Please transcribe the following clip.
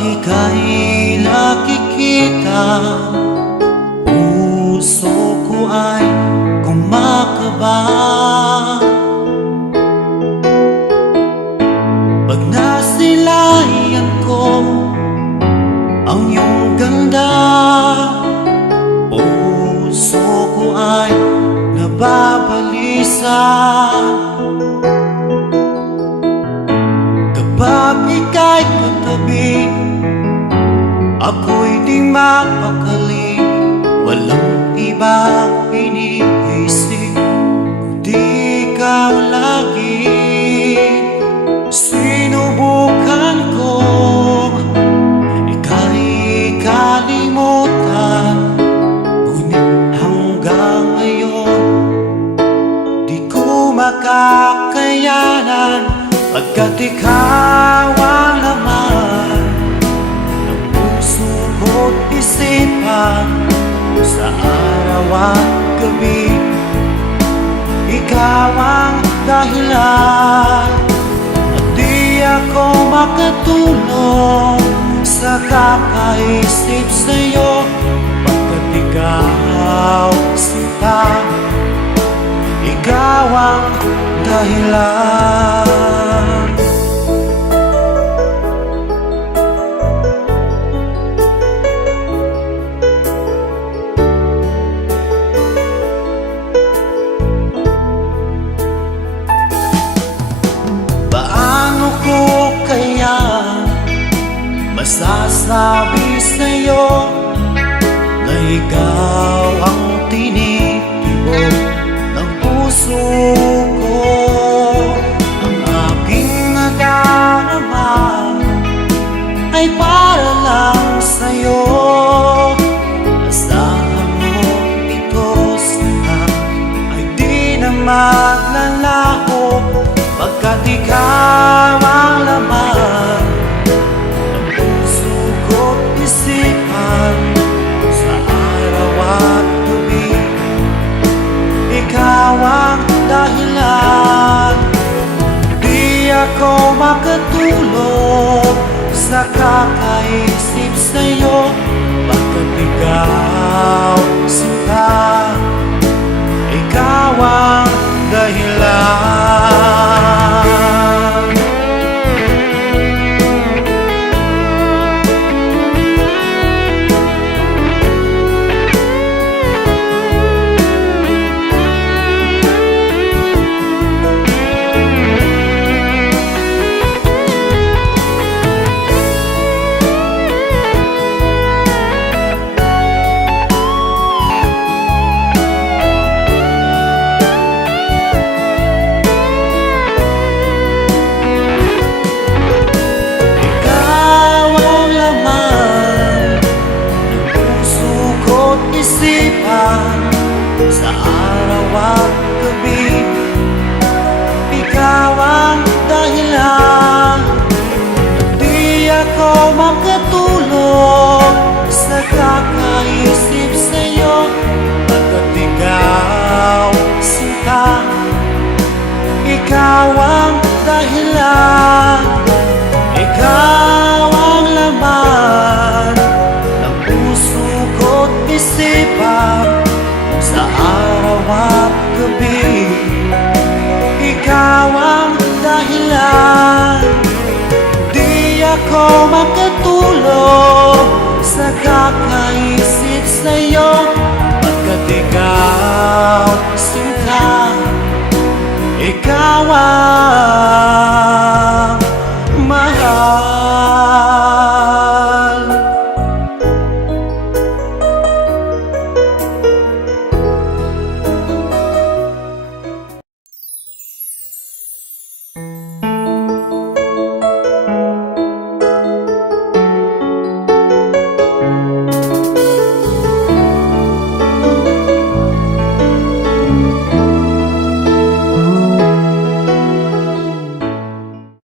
ika'y nakikita, puso ko ay kumakaba. Pag nasilayan ko ang iyong ganda, puso ko ay nababalisa. Kapag ika'y katabi, ako'y di mapakali. Walang ibang iniisip kundi ikaw lagi. Sinubukan ko ika'y kalimutan, ngunit hanggang ngayon di ko makakayanan. Pagkat ikaw ang laman ng puso ko't isipan, sa araw at gabi ikaw ang dahilan. At di ako makatulog sa kakaisip sa'yo, pagkat ikaw sinta, ikaw ang dahilan. Paano ko kaya masasabi sa'yo na ikaw ang tinitibok ng puso ko? Ang aking nadarama ay para lang sa'yo. Asahan mo ito sana ay di na maglalaho, pagkat ikaw ang laman ng puso ko't isipan, sa araw at gabi ikaw ang dahilan. Di ako makatulog sa kakaisip sa'yo, pagkat ikaw sinta, ikaw ang dahilan. Sa araw at gabi ikaw ang dahilan. Di ako makatulog sa kakaisip sa'yo, pagkat ikaw sinta, ikaw ang dahilan. Ikaw ang laman ng puso ko't isipan, sa araw at gabi ikaw ang dahilan. Di ako makatulog sa kakaisip sa'yo, pagkat ikaw sinta, ikaw ang